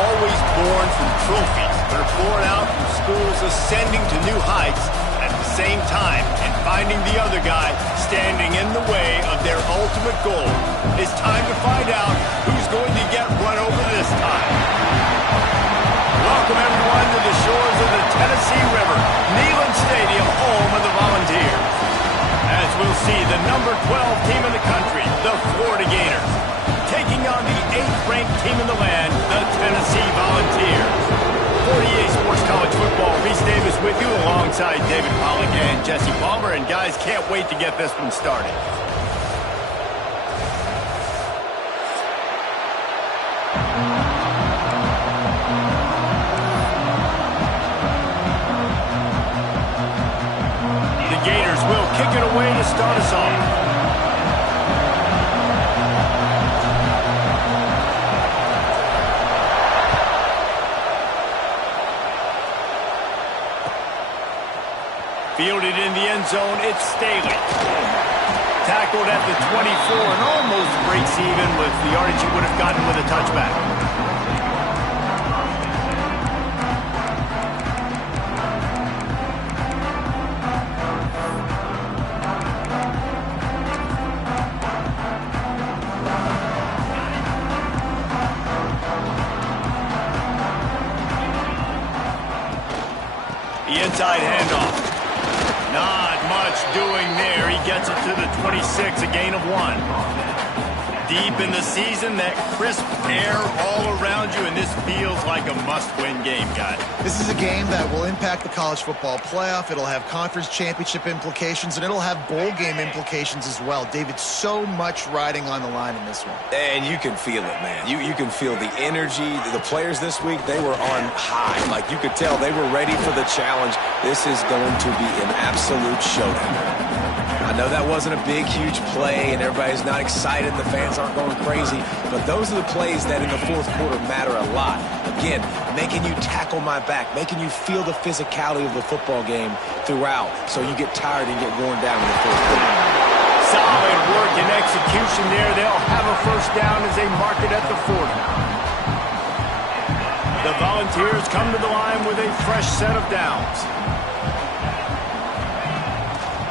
always born from trophies, but are born out from schools ascending to new heights at the same time and finding the other guy standing in the way of their ultimate goal. It's time to find out who's going to get run over this time. Welcome, everyone, to the shores of the Tennessee River, Neyland Stadium, home of the Volunteers. As we'll see, the number 12 team in the country, the Florida Gators, taking on the 8th-ranked team in the land, the Tennessee Volunteers. 48 Sports College Football, Reese Davis with you alongside David Pollack and Jesse Palmer. And guys, can't wait to get this one started. The Gators will kick it away to start us off. Fielded in the end zone, it's Staley. Tackled at the 24 and almost breaks even with the yardage he would have gotten with a touchback. The inside handoff. Not much doing there. He gets it to the 26, a gain of 1. Deep in the season, that crisp air all around you, and this feels like a must-win game, guys. This is a game that will impact the college football playoff. It'll have conference championship implications, and it'll have bowl game implications as well. David, so much riding on the line in this one. And you can feel it, man. You can feel the energy. The players this week, they were on high. Like, you could tell they were ready for the challenge. This is going to be an absolute showdown. I know that wasn't a big, huge play, and everybody's not excited. The fans aren't going crazy. But those are the plays that in the fourth quarter matter a lot. Again, making you tackle my back, making you feel the physicality of the football game throughout so you get tired and get worn down in the fourth quarter. Solid work and execution there. They'll have a first down as they mark it at the 40. The Volunteers come to the line with a fresh set of downs.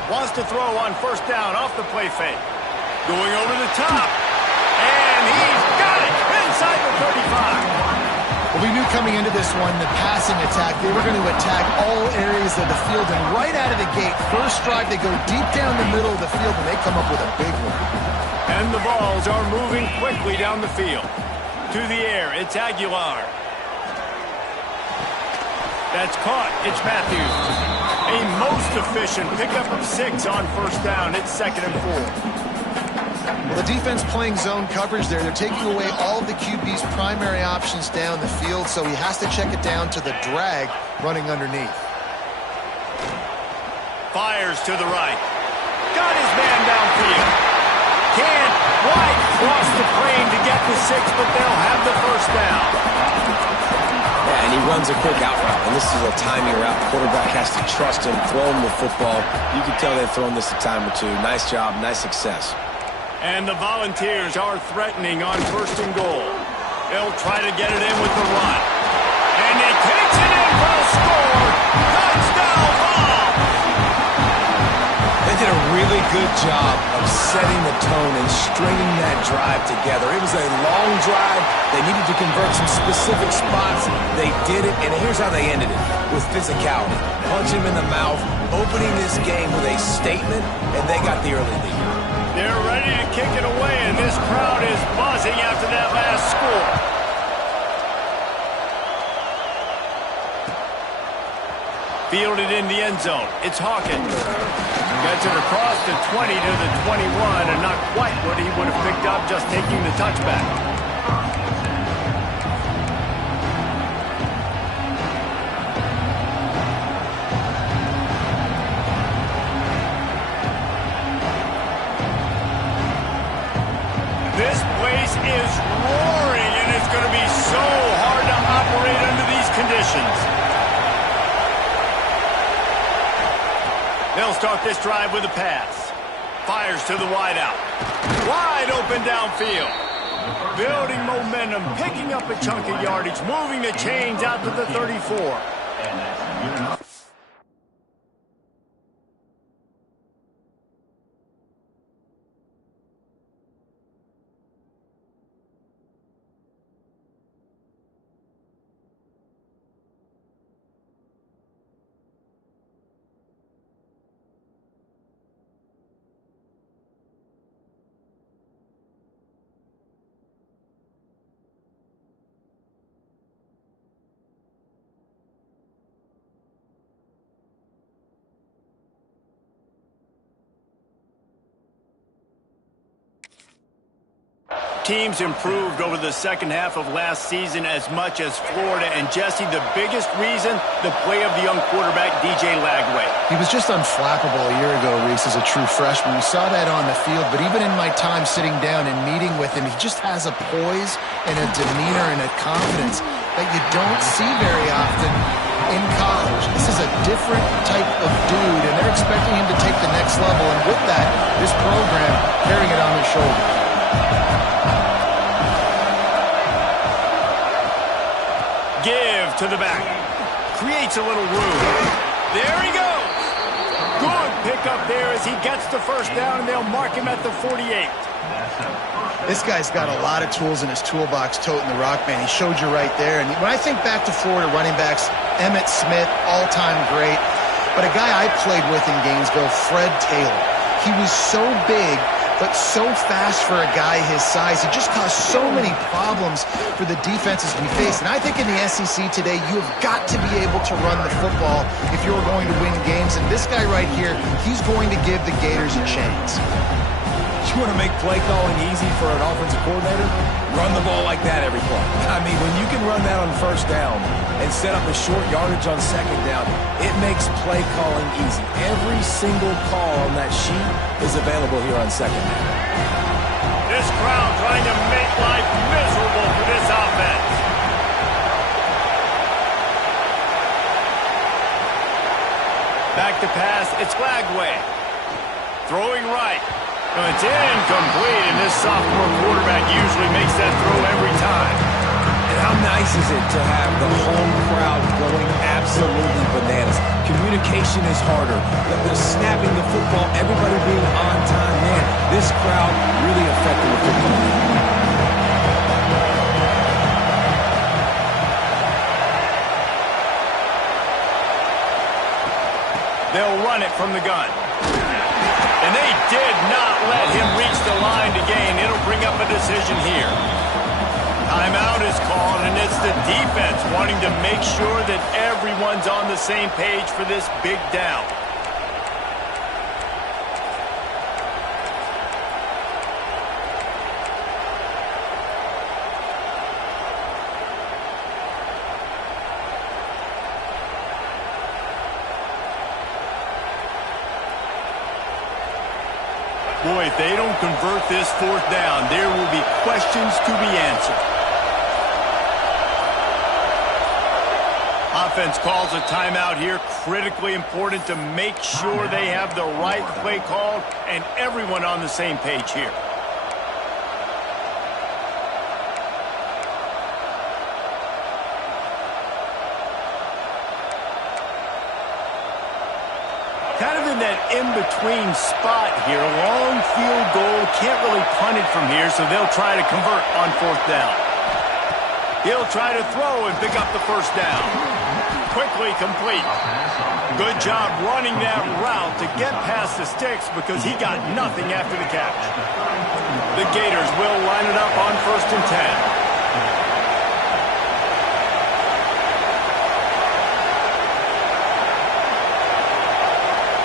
Wants to throw on first down off the play fake. Going over the top. And he's got it inside the 35. Well, we knew coming into this one, the passing attack, they were going to attack all areas of the field. And right out of the gate, first drive, they go deep down the middle of the field, and they come up with a big one. And the Vols are moving quickly down the field. To the air, it's Aguilar. That's caught. It's Matthews. A most efficient pickup of 6 on first down. It's 2nd and 4. Well, the defense playing zone coverage there. They're taking away all of the QB's primary options down the field, so he has to check it down to the drag running underneath. Fires to the right. Got his man downfield. Can't quite cross the plane to get the 6, but they'll have the first down. Yeah, and he runs a quick out route, and this is a timing route. The quarterback has to trust him, throw him the football. You can tell they've thrown this a time or two. Nice job, nice success. And the Volunteers are threatening on 1st and goal. They'll try to get it in with the run. And he takes it in for a score. Touchdown, Vols! They did a really good job of setting the tone and stringing that drive together. It was a long drive. They needed to convert some specific spots. They did it, and here's how they ended it, with physicality. Punch him in the mouth, opening this game with a statement, and they got the early lead. They're ready to kick it away, and this crowd is buzzing after that last score. Fielded in the end zone. It's Hawkins. Gets it across the 20 to the 21, and not quite what he would have picked up just taking the touchback. This place is roaring, and it's going to be so hard to operate under these conditions. They'll start this drive with a pass. Fires to the wideout. Wide open downfield. Building momentum, picking up a chunk of yardage, moving the chains out to the 34. Teams improved over the second half of last season as much as Florida. And, Jesse, the biggest reason, the play of the young quarterback, DJ Lagway. He was just unflappable a year ago, Reese, as a true freshman. We saw that on the field, but even in my time sitting down and meeting with him, he just has a poise and a demeanor and a confidence that you don't see very often in college. This is a different type of dude, and they're expecting him to take the next level. And with that, this program carrying it on their shoulders. Give to the back. Creates a little room. There he goes. Good pickup there as he gets the first down, and they'll mark him at the 48. This guy's got a lot of tools in his toolbox toting the rock, man. He showed you right there. And when I think back to Florida running backs, Emmitt Smith, all-time great. But a guy I played with in Gainesville, Fred Taylor. He was so big, but so fast for a guy his size. He just caused so many problems for the defenses we face. And I think in the SEC today, you have got to be able to run the football if you're going to win games. And this guy right here, he's going to give the Gators a chance. You want to make play calling easy for an offensive coordinator? Run the ball like that every play. I mean, when you can run that on first down and set up a short yardage on second down, it makes play calling easy. Every single call on that sheet is available here on second down. This crowd trying to make life miserable for this offense. Back to pass, it's Lagway. Throwing right. It's incomplete, and this sophomore quarterback usually makes that throw every time. And how nice is it to have the home crowd going absolutely bananas? Communication is harder. The snapping the football, everybody being on time. Man, this crowd really affected the football game. They'll run it from the gun. And they did not let him reach the line to gain. It'll bring up a decision here. Timeout is called, and it's the defense wanting to make sure that everyone's on the same page for this big down. Boy, if they don't convert this fourth down, there will be questions to be answered. Offense calls a timeout here. Critically important to make sure they have the right play called and everyone on the same page here. Kind of in that in-between spot here. Long field goal. Can't really punt it from here, so they'll try to convert on fourth down. He'll try to throw and pick up the first down. Quickly complete. Good job running that route to get past the sticks because he got nothing after the catch. The Gators will line it up on 1st and 10.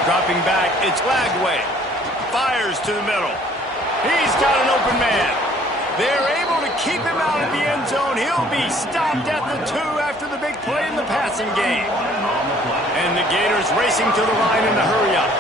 Dropping back, it's Lagway. Fires to the middle. He's got an open man. They're able to keep him out of the end zone. He'll be stopped at the 2 after the big play in the passing game. And the Gators racing to the line in a hurry up.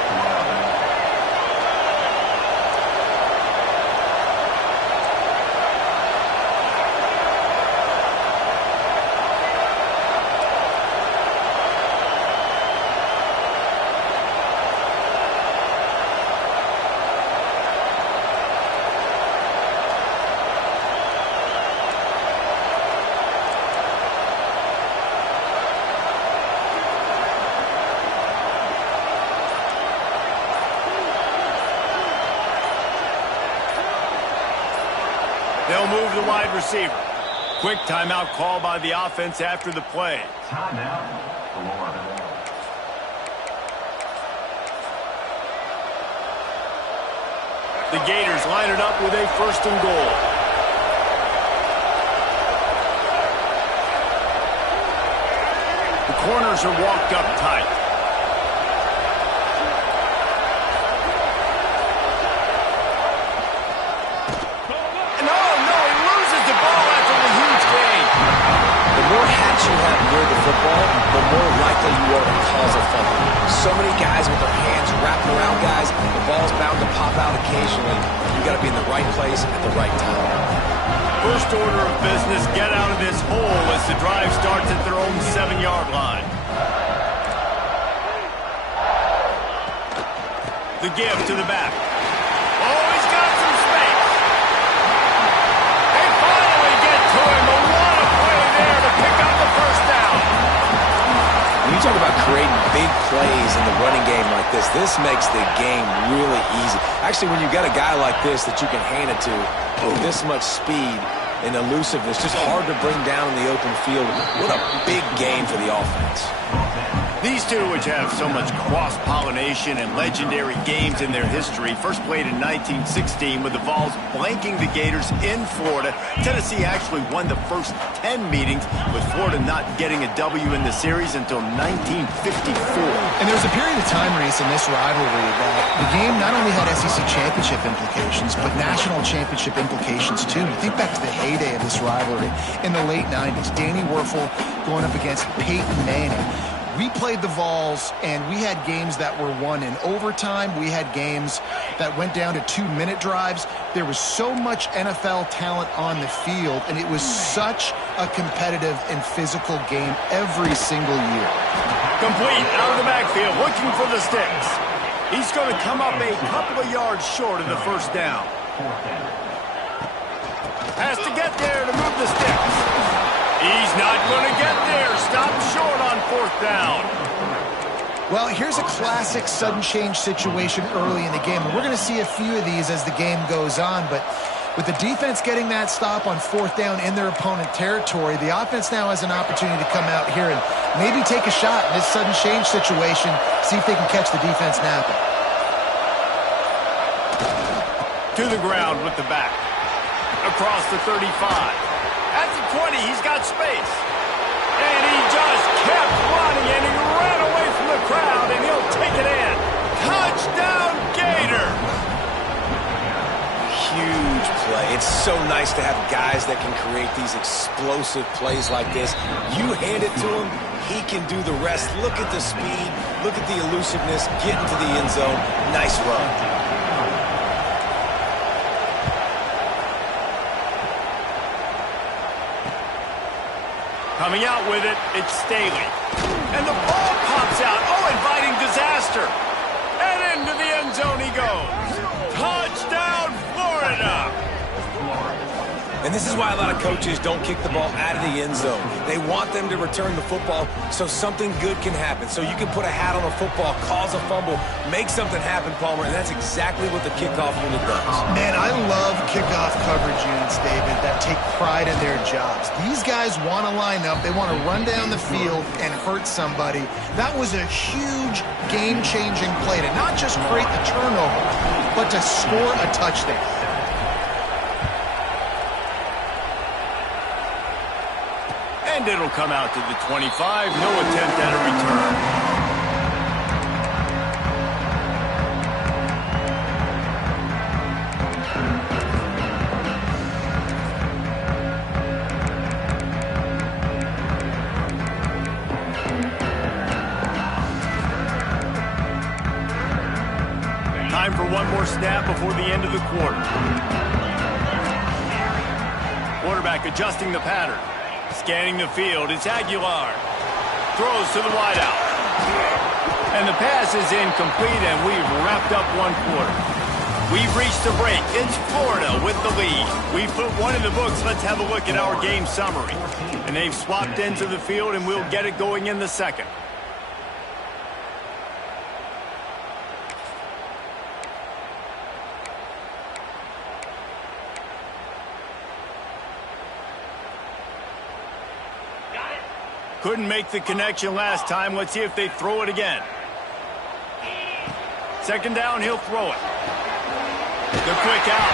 They'll move the wide receiver. Quick timeout call by the offense after the play. Timeout. The Gators line it up with a 1st and goal. The corners are walked up tight. You have near the football, the more likely you are to cause a fumble. So many guys with their hands wrapped around guys, the ball's bound to pop out occasionally. You got to be in the right place at the right time. First order of business, get out of this hole as the drive starts at their own 7-yard line. The give to the back. Oh, he's got some space. They finally get to him. What a play there to pick up the 1st down. When you talk about creating big plays in the running game like this makes the game really easy. Actually, when you got a guy like this that you can hand it to with this much speed and elusiveness, just hard to bring down in the open field. What a big game for the offense. These two, which have so much cross-pollination and legendary games in their history, first played in 1916 with the Vols blanking the Gators in Florida. Tennessee actually won the first 10 meetings, with Florida not getting a W in the series until 1954. And there was a period of time, Reese, in this rivalry that the game not only had SEC championship implications, but national championship implications, too. You think back to the heyday of this rivalry in the late 90s. Danny Werfel going up against Peyton Manning. We played the Vols, and we had games that were won in overtime. We had games that went down to 2-minute drives. There was so much NFL talent on the field, and it was such a competitive and physical game every single year. Complete out of the backfield, looking for the sticks. He's going to come up a couple of yards short of the 1st down. Has to get there to move the sticks. He's not going to get there. Stop short on 4th down. Well, here's a classic sudden change situation early in the game. And we're going to see a few of these as the game goes on. But with the defense getting that stop on 4th down in their opponent territory, the offense now has an opportunity to come out here and maybe take a shot in this sudden change situation, see if they can catch the defense napping. To the ground with the back. Across the 35. At the 20, he's got space. And he just kept running, and he ran away from the crowd, and he'll take it in. Touchdown, Gators! Huge play. It's so nice to have guys that can create these explosive plays like this. You hand it to him, he can do the rest. Look at the speed. Look at the elusiveness. Get into the end zone. Nice run. Coming out with it, it's Staley. And the ball pops out. Oh, inviting disaster. And into the end zone he goes. Touchdown, Florida! And this is why a lot of coaches don't kick the ball out of the end zone. They want them to return the football so something good can happen. So you can put a hat on a football, cause a fumble, make something happen, Palmer, and that's exactly what the kickoff unit does. Man, I love kickoff coverage units, David, that take pride in their jobs. These guys want to line up. They want to run down the field and hurt somebody. That was a huge game-changing play to not just create the turnover, but to score a touchdown. And it'll come out to the 25. No attempt at a return. Time for one more snap before the end of the quarter. Quarterback adjusting the pattern. Scanning the field, it's Aguilar. Throws to the wideout. And the pass is incomplete, and we've wrapped up one quarter. We've reached the break. It's Florida with the lead. We put one in the books. Let's have a look at our game summary. And they've swapped ends of the field, and we'll get it going in the second. Couldn't make the connection last time. Let's see if they throw it again. Second down, he'll throw it. The quick out.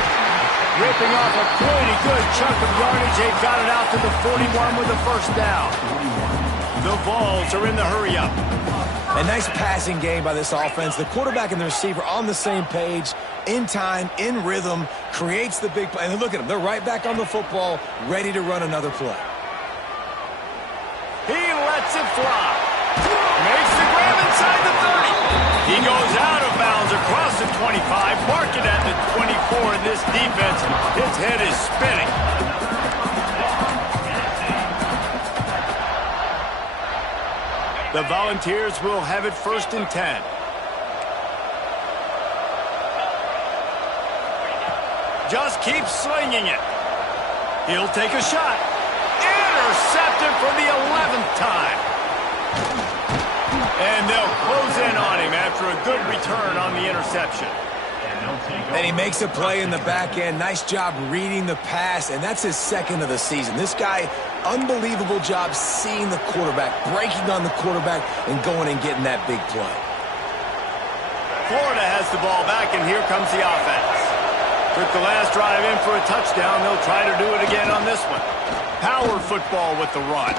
Ripping off a pretty good chunk of yardage. They've got it out to the 41 with the first down. The Vols are in the hurry-up. A nice passing game by this offense. The quarterback and the receiver on the same page, in time, in rhythm, creates the big play. And look at them. They're right back on the football, ready to run another play. He lets it fly. Makes the grab inside the 30. He goes out of bounds across the 25, mark it at the 24. In this defense, his head is spinning. The Volunteers will have it 1st and 10. Just keep slinging it. He'll take a shot. Intercepted for the 11th time. And they'll close in on him after a good return on the interception. And he makes a play in the back end. Nice job reading the pass, and that's his 2nd of the season. This guy, unbelievable job seeing the quarterback, breaking on the quarterback, and going and getting that big play. Florida has the ball back, and here comes the offense. Took the last drive in for a touchdown. They'll try to do it again on this one. Power football with the run.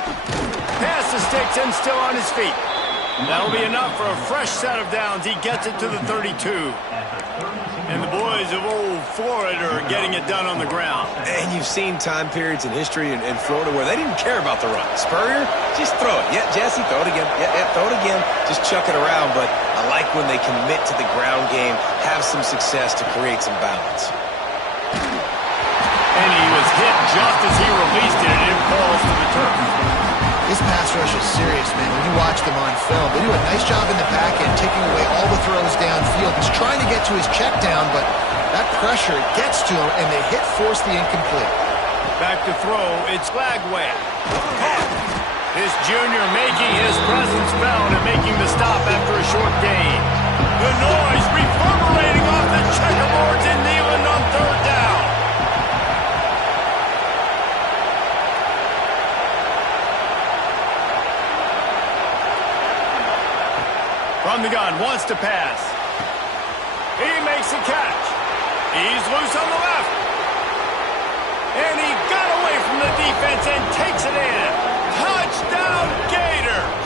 Pass the sticks and still on his feet. That'll be enough for a fresh set of downs. He gets it to the 32. And the boys of old Florida are getting it done on the ground. And you've seen time periods in history in Florida where they didn't care about the run. Spurrier, just throw it. Yeah, Jesse, throw it again. Yeah, throw it again. Just chuck it around. But I like when they commit to the ground game, have some success to create some balance. And he was hit just as he released it, and it falls to the turf. This pass rush is serious, man. When you watch them on film, they do a nice job in the back end, taking away all the throws downfield. He's trying to get to his check down, but that pressure gets to him, and the hit forced the incomplete. Back to throw, it's Flagway. This junior making his presence felt and making the stop after a short gain. The noise reverberating off the checkerboards in Neyland on 3rd down. From the gun, wants to pass. He makes a catch. He's loose on the left. And he got away from the defense and takes it in. Touchdown, Gators!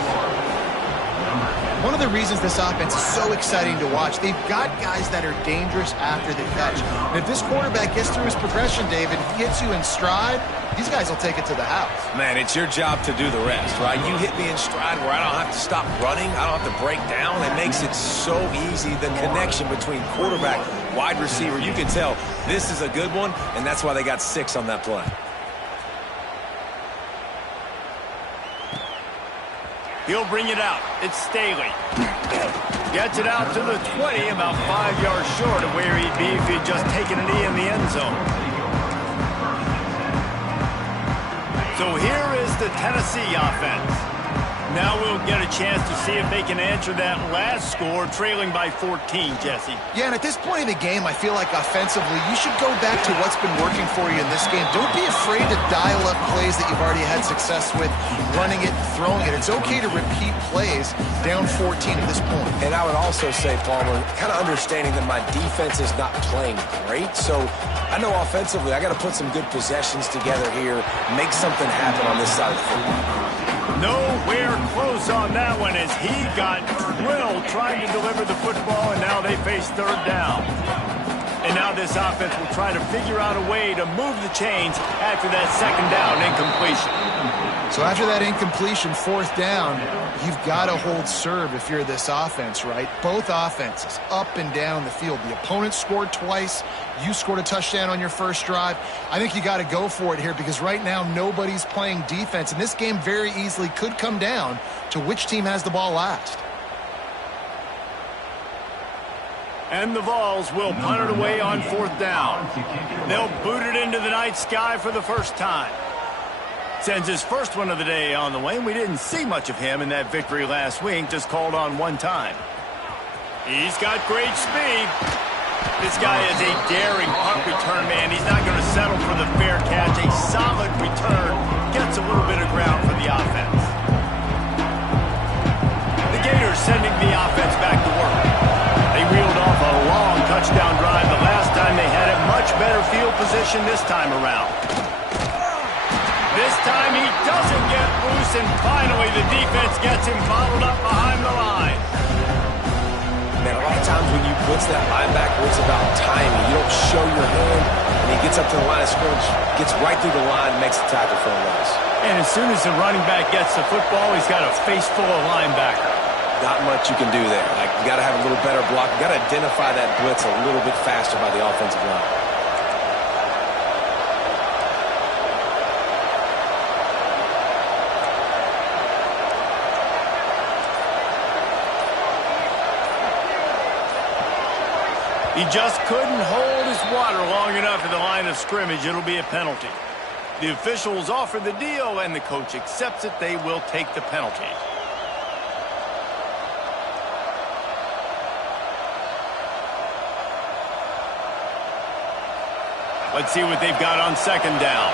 One of the reasons this offense is so exciting to watch, they've got guys that are dangerous after the catch. And if this quarterback gets through his progression, David, if he hits you in stride, these guys will take it to the house. Man, it's your job to do the rest, right? You hit me in stride where I don't have to stop running. I don't have to break down. It makes it so easy. The connection between quarterback, wide receiver, you can tell this is a good one, and that's why they got 6 on that play. He'll bring it out. It's Staley. Gets it out to the 20, about 5 yards short of where he'd be if he'd just taken a knee in the end zone. So here is the Tennessee offense. Now we'll get a chance to see if they can answer that last score, trailing by 14, Jesse. Yeah, and at this point in the game, I feel like offensively, you should go back to what's been working for you in this game. Don't be afraid to dial up plays that you've already had success with, running it, throwing it. It's okay to repeat plays down 14 at this point. And I would also say, Palmer, kind of understanding that my defense is not playing great, so I know offensively I got to put some good possessions together here, make something happen on this side of the football. Nowhere close on that one as he got drilled trying to deliver the football, and now they face 3rd down. And now this offense will try to figure out a way to move the chains after that 2nd down incompletion. So after that incompletion, 4th down, you've got to hold serve if you're this offense, right? Both offenses up and down the field. The opponent scored twice. You scored a touchdown on your first drive. I think you got to go for it here because right now nobody's playing defense. And this game very easily could come down to which team has the ball last. And the Vols will punt it away on 4th down. They'll boot it into the night sky for the first time. Sends his first one of the day on the way, and we didn't see much of him in that victory last week, just called on one time. He's got great speed. This guy is a daring punt return man. He's not going to settle for the fair catch. A solid return gets a little bit of ground for the offense. possession this time around. This time he doesn't get loose, and finally the defense gets him bottled up behind the line. Man, a lot of times when you blitz that linebacker, it's about timing. You don't show your hand, and he gets up to the line of scrimmage, gets right through the line, makes the tackle for a loss. And as soon as the running back gets the football, he's got a face full of linebacker. Not much you can do there. Like, you got to have a little better block. You got to identify that blitz a little bit faster by the offensive line. He just couldn't hold his water long enough at the line of scrimmage. It'll be a penalty. The officials offer the deal, and the coach accepts it. They will take the penalty. Let's see what they've got on second down.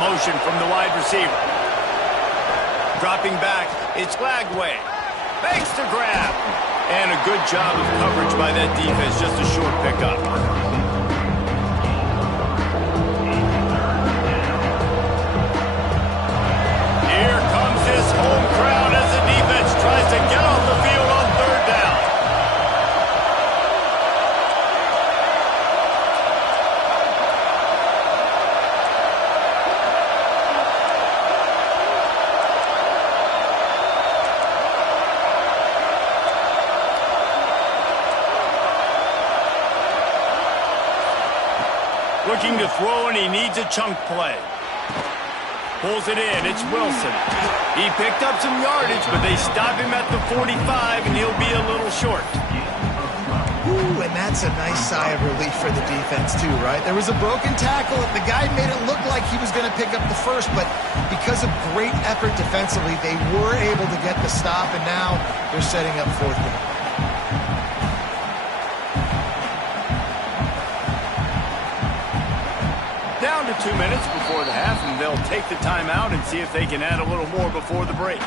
Motion from the wide receiver. Dropping back, it's Lagway. Makes the grab. And a good job of coverage by that defense. Just a short pickup. Here comes his home crowd as the defense tries to get off the field on third down. Looking to throw, and he needs a chunk play. Pulls it in. It's Wilson. He picked up some yardage, but they stop him at the 45, and he'll be a little short. Ooh, and that's a nice sigh of relief for the defense, too, right? There was a broken tackle. The guy made it look like he was going to pick up the first, but because of great effort defensively, they were able to get the stop, and now they're setting up fourth down. Down to 2 minutes before the half, and they'll take the timeout and see if they can add a little more before the break.